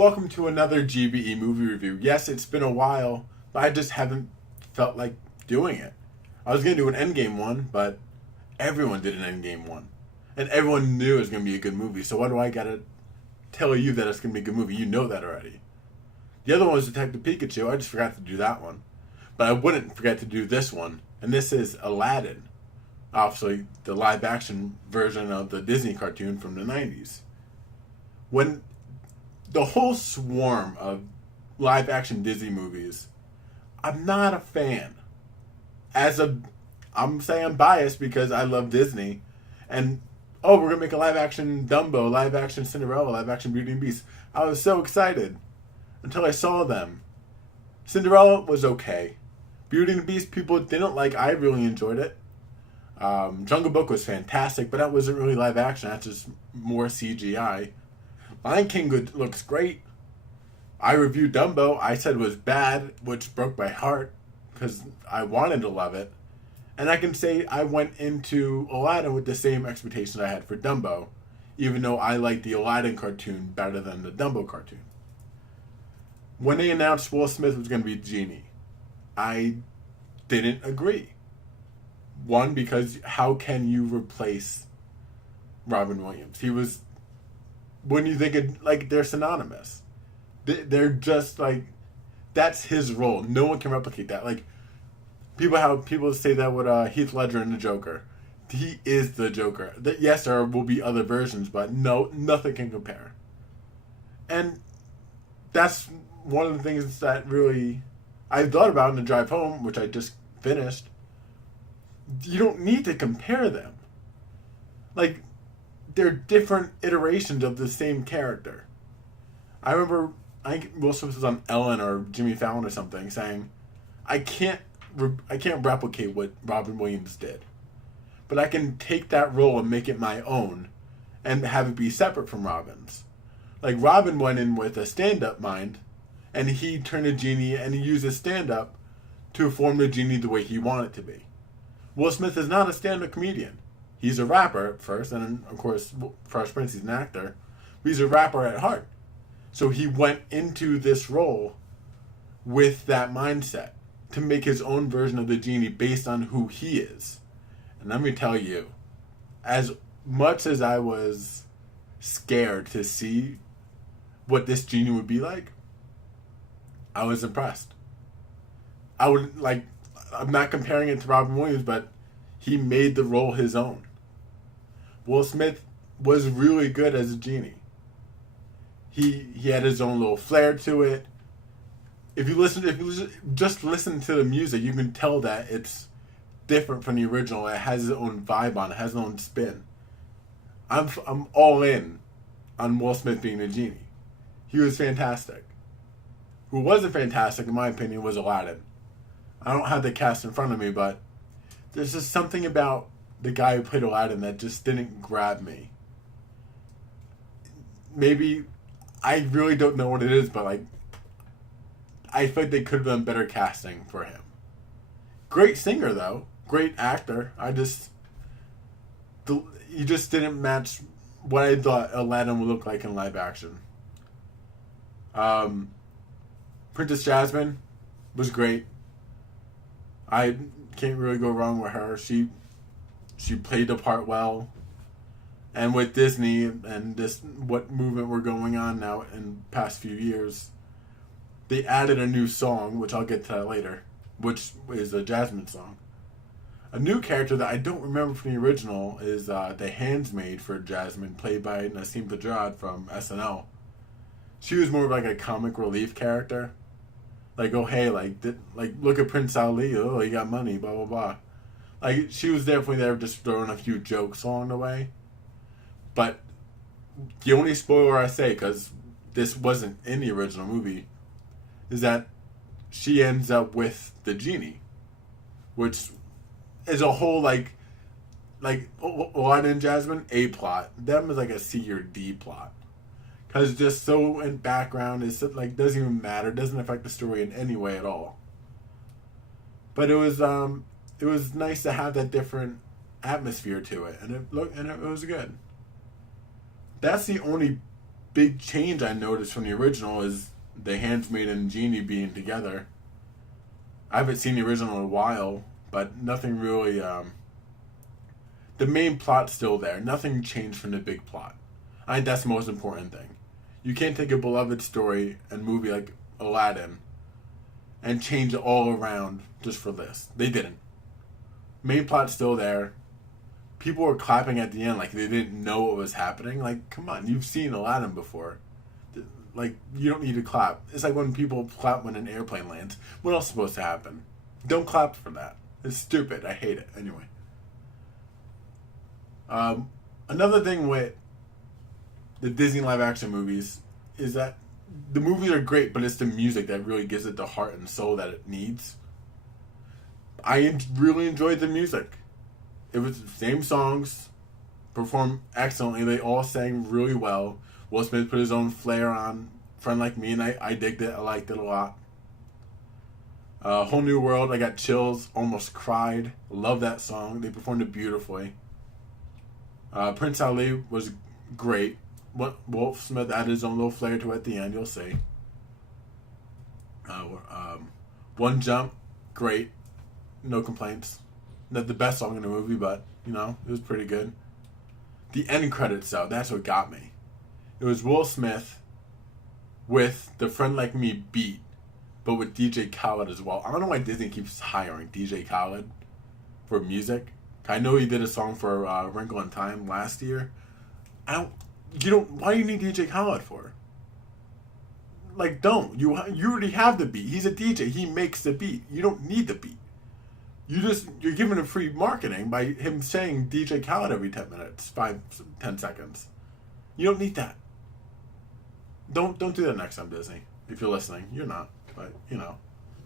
Welcome to another GBE movie review. Yes, it's been a while, but I just haven't felt like doing it. I was going to do an Endgame one, but everyone did an Endgame one. And everyone knew it was going to be a good movie, so why do I got to tell you that it's going to be a good movie? You know that already. The other one was Detective Pikachu. I just forgot to do that one. But I wouldn't forget to do this one, and this is Aladdin. Obviously, the live-action version of the Disney cartoon from the 90s. When the whole swarm of live-action Disney movies, I'm not a fan. I'm saying I'm biased because I love Disney, and we're gonna make a live-action Dumbo, live-action Cinderella, live-action Beauty and Beast. I was so excited until I saw them. Cinderella was okay. Beauty and the Beast people didn't like. I really enjoyed it. Jungle Book was fantastic, but that wasn't really live action. That's just more CGI. Lion King looks great. I reviewed Dumbo. I said it was bad, which broke my heart because I wanted to love it. And I can say I went into Aladdin with the same expectations I had for Dumbo, even though I liked the Aladdin cartoon better than the Dumbo cartoon. When they announced Will Smith was going to be Genie, I didn't agree. One, because how can you replace Robin Williams? He was, when you think it, like, they're synonymous. They're just like, that's his role. No one can replicate that. Like, people say that with Heath Ledger and the Joker. He is the Joker. Yes, there will be other versions, but no, nothing can compare. And that's one of the things that really I thought about in the drive home, which I just finished. You don't need to compare them. Like, they're different iterations of the same character. I remember, I think Will Smith was on Ellen or Jimmy Fallon or something, saying, I can't replicate what Robin Williams did, but I can take that role and make it my own and have it be separate from Robin's. Like, Robin went in with a stand-up mind, and he turned a genie and he used his stand-up to form the genie the way he wanted it to be. Will Smith is not a stand-up comedian. He's a rapper at first, and of course, Fresh Prince, he's an actor. But he's a rapper at heart. So he went into this role with that mindset to make his own version of the genie based on who he is. And let me tell you, as much as I was scared to see what this genie would be like, I was impressed. I'm not comparing it to Robin Williams, but he made the role his own. Will Smith was really good as a genie. He had his own little flair to it. If you just listen to the music, you can tell that it's different from the original. It has its own vibe on it, has its own spin. I'm all in on Will Smith being the genie. He was fantastic. Who wasn't fantastic, in my opinion, was Aladdin. I don't have the cast in front of me, but there's just something about the guy who played Aladdin that just didn't grab me. Maybe, I really don't know what it is, but I feel like they could have done better casting for him. Great singer, though. Great actor. He just didn't match what I thought Aladdin would look like in live action. Princess Jasmine was great. I can't really go wrong with her. She played the part well. And with Disney and what movement we're going on now in the past few years, they added a new song, which I'll get to that later, which is a Jasmine song. A new character that I don't remember from the original is the handsmaid for Jasmine, played by Nasim Pedrad from SNL. She was more of like a comic relief character. Like, oh, hey, look at Prince Ali. Oh, he got money, blah, blah, blah. Like, she was definitely there just throwing a few jokes along the way. But the only spoiler I say, because this wasn't in the original movie, is that she ends up with the genie. Which is a whole, like Aladdin and Jasmine, A plot. Them is like a C or D plot. Because just so in background, it's like doesn't even matter, doesn't affect the story in any way at all. But it was nice to have that different atmosphere to it, and it was good. That's the only big change I noticed from the original is the Handmaid and Genie being together. I haven't seen the original in a while, but nothing really. The main plot's still there. Nothing changed from the big plot. I think that's the most important thing. You can't take a beloved story and movie like Aladdin and change it all around just for this. They didn't. Main plot's still there. People were clapping at the end like they didn't know what was happening. Like, come on, you've seen Aladdin before. Like, you don't need to clap. It's like when people clap when an airplane lands. What else is supposed to happen? Don't clap for that. It's stupid. I hate it. Anyway. Another thing with the Disney live action movies is that the movies are great, but it's the music that really gives it the heart and soul that it needs. I really enjoyed the music. It was the same songs, performed excellently. They all sang really well. Will Smith put his own flair on Friend Like Me, and I digged it. I liked it a lot. Whole New World, I got chills, almost cried. Love that song. They performed it beautifully. Prince Ali was great. Will Smith added his own little flair to it at the end, you'll see. One Jump, great. No complaints. Not the best song in the movie, but, you know, it was pretty good. The end credits, though, that's what got me. It was Will Smith with the Friend Like Me beat, but with DJ Khaled as well. I don't know why Disney keeps hiring DJ Khaled for music. I know he did a song for Wrinkle in Time last year. Why do you need DJ Khaled for? Like, don't. You already have the beat. He's a DJ. He makes the beat. You don't need the beat. You're giving him free marketing by him saying DJ Khaled every 10 minutes, 10 seconds. You don't need that. Don't do that next time, Disney. If you're listening, you're not, but you know,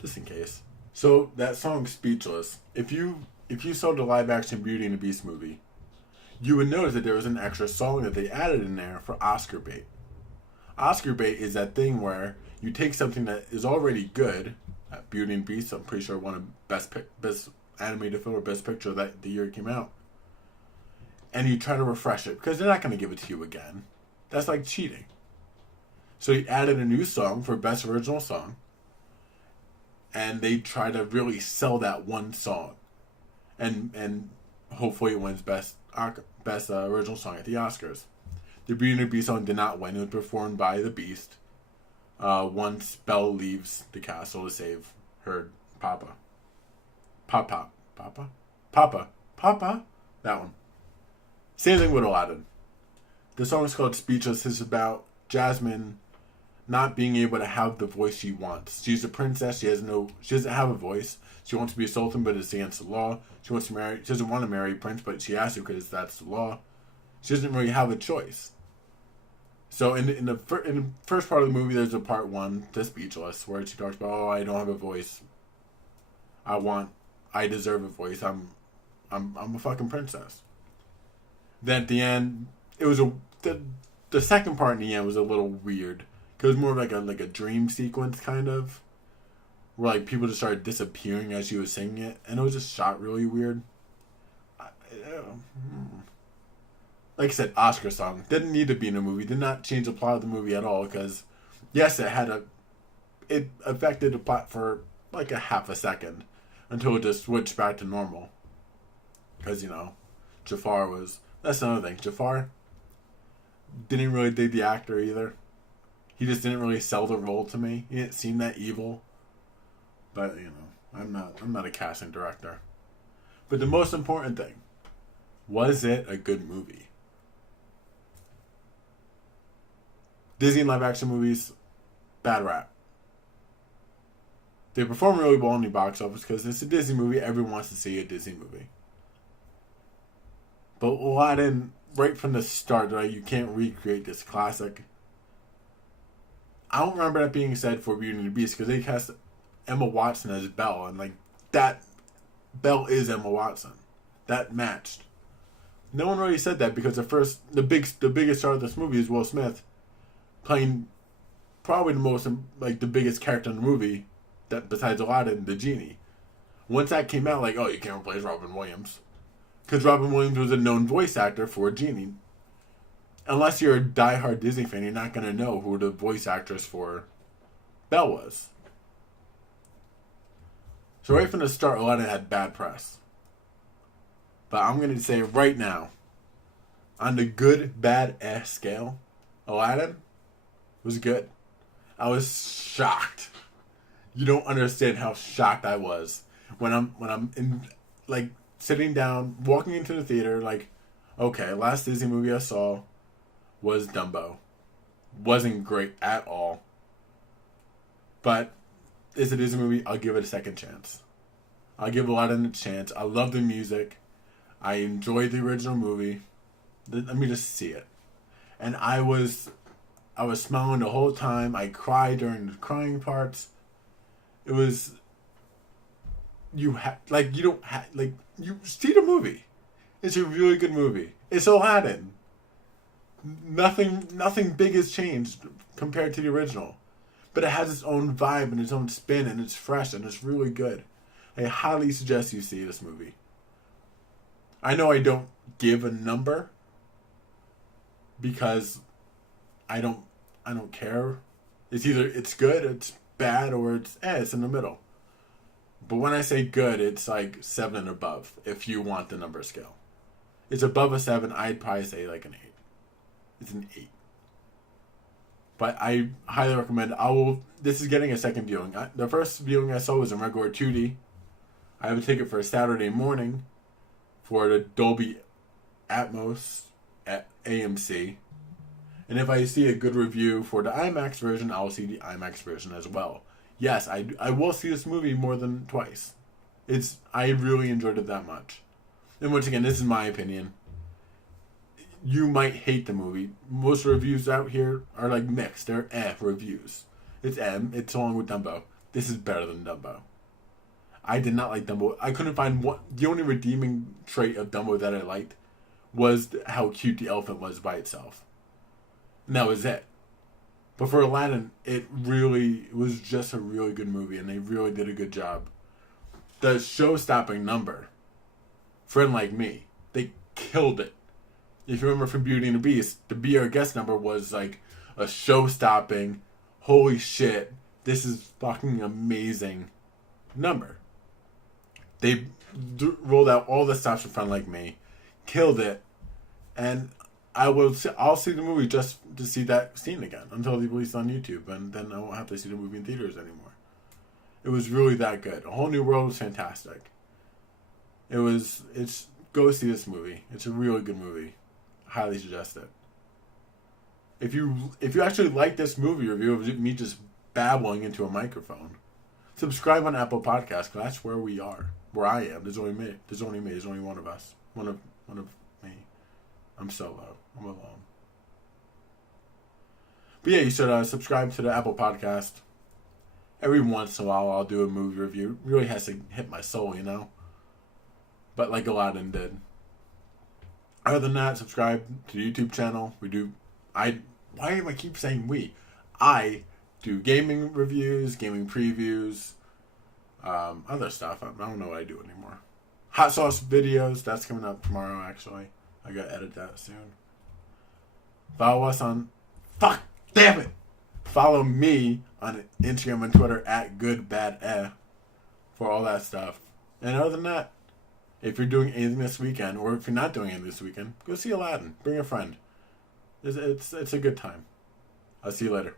just in case. So that song Speechless. If you saw the live action Beauty and the Beast movie, you would notice that there was an extra song that they added in there for Oscar bait. Oscar bait is that thing where you take something that is already good. Beauty and the Beast, I'm pretty sure won a best animated film or best picture that the year it came out. And you try to refresh it because they're not going to give it to you again. That's like cheating. So he added a new song for best original song, and they try to really sell that one song, and hopefully it wins best original song at the Oscars. The Beauty and the Beast song did not win. It was performed by the Beast. Once Belle leaves the castle to save her Papa. Papa. That one. Same thing with Aladdin. The song is called Speechless. It's about Jasmine not being able to have the voice she wants. She's a princess. She doesn't have a voice. She wants to be a sultan, but it's against the law. She doesn't want to marry a prince, but she has to because that's the law. She doesn't really have a choice. So in the first part of the movie, there's a part one, The Speechless, where she talks about, oh, I don't have a voice. I deserve a voice. I'm a fucking princess. Then at the end, it was the second part in the end was a little weird. It was more like a dream sequence kind of, where like people just started disappearing as she was singing it, and it was just shot really weird. Like I said, Oscar song didn't need to be in a movie. Did not change the plot of the movie at all. Because yes, it affected the plot for like a half a second until it just switched back to normal. Because Jafar was. That's another thing. Jafar didn't really dig the actor either. He just didn't really sell the role to me. He didn't seem that evil. But I'm not a casting director. But the most important thing, was it a good movie? Disney live action movies, bad rap. They perform really well in the box office because it's a Disney movie. Everyone wants to see a Disney movie. But Aladdin, right from the start, right, you can't recreate this classic. I don't remember that being said for Beauty and the Beast because they cast Emma Watson as Belle, and like that, Belle is Emma Watson. That matched. No one really said that because the biggest star of this movie is Will Smith, playing probably the biggest character in the movie, that besides Aladdin, the genie. Once that came out, like, oh, you can't replace Robin Williams, because Robin Williams was a known voice actor for a genie. Unless you're a diehard Disney fan, you're not going to know who the voice actress for Belle was. So right from the start, Aladdin had bad press. But I'm going to say right now, on the good, bad, scale, Aladdin was good. I was shocked. You don't understand how shocked I was when I'm in, like, sitting down, walking into the theater, like, okay, last Disney movie I saw was Dumbo. Wasn't great at all. But it's a Disney movie. I'll give it a second chance. I'll give Aladdin a chance. I love the music. I enjoyed the original movie. Let me just see it. And I was smiling the whole time. I cried during the crying parts. It was, you see the movie. It's a really good movie. It's Aladdin. Nothing big has changed compared to the original. But it has its own vibe and its own spin, and it's fresh and it's really good. I highly suggest you see this movie. I know I don't give a number because I don't care. It's either it's good, it's bad, or it's in the middle. But when I say good, it's like 7 and above if you want the number scale. It's above a 7, I'd probably say like an 8. It's an 8. But I highly recommend. This is getting a second viewing. The first viewing I saw was in regular 2D. I have a ticket for a Saturday morning for the Dolby Atmos at AMC. And if I see a good review for the IMAX version, I'll see the IMAX version as well. Yes, I will see this movie more than twice. I really enjoyed it that much. And once again, this is my opinion. You might hate the movie. Most reviews out here are like mixed. They're reviews. It's It's along with Dumbo. This is better than Dumbo. I did not like Dumbo. I couldn't find one. The only redeeming trait of Dumbo that I liked was how cute the elephant was by itself. And that was it. But for Aladdin, it was just a really good movie, and they really did a good job. The show-stopping number, Friend Like Me, they killed it. If you remember from Beauty and the Beast, the Be Our Guest number was like a show-stopping, holy shit, this is fucking amazing number. They rolled out all the stops from Friend Like Me, killed it, and I'll see the movie just to see that scene again until they release it on YouTube, and then I won't have to see the movie in theaters anymore. It was really that good. A Whole New World was fantastic. Go see this movie. It's a really good movie. Highly suggest it. If you actually like this movie review of me just babbling into a microphone, subscribe on Apple Podcasts, because that's where we are. Where I am. There's only me. There's only one of us. One of me. I'm solo. I'm alone. But yeah, you should subscribe to the Apple Podcast. Every once in a while, I'll do a movie review. It really has to hit my soul, you know? But like Aladdin did. Other than that, subscribe to the YouTube channel. Why do I keep saying we? I do gaming reviews, gaming previews, other stuff. I don't know what I do anymore. Hot sauce videos, that's coming up tomorrow, actually. I gotta edit that soon. Follow us on... Fuck! Damn it! Follow me on Instagram and Twitter at goodbadeh for all that stuff. And other than that, if you're doing anything this weekend, or if you're not doing anything this weekend, go see Aladdin. Bring a friend. It's a good time. I'll see you later.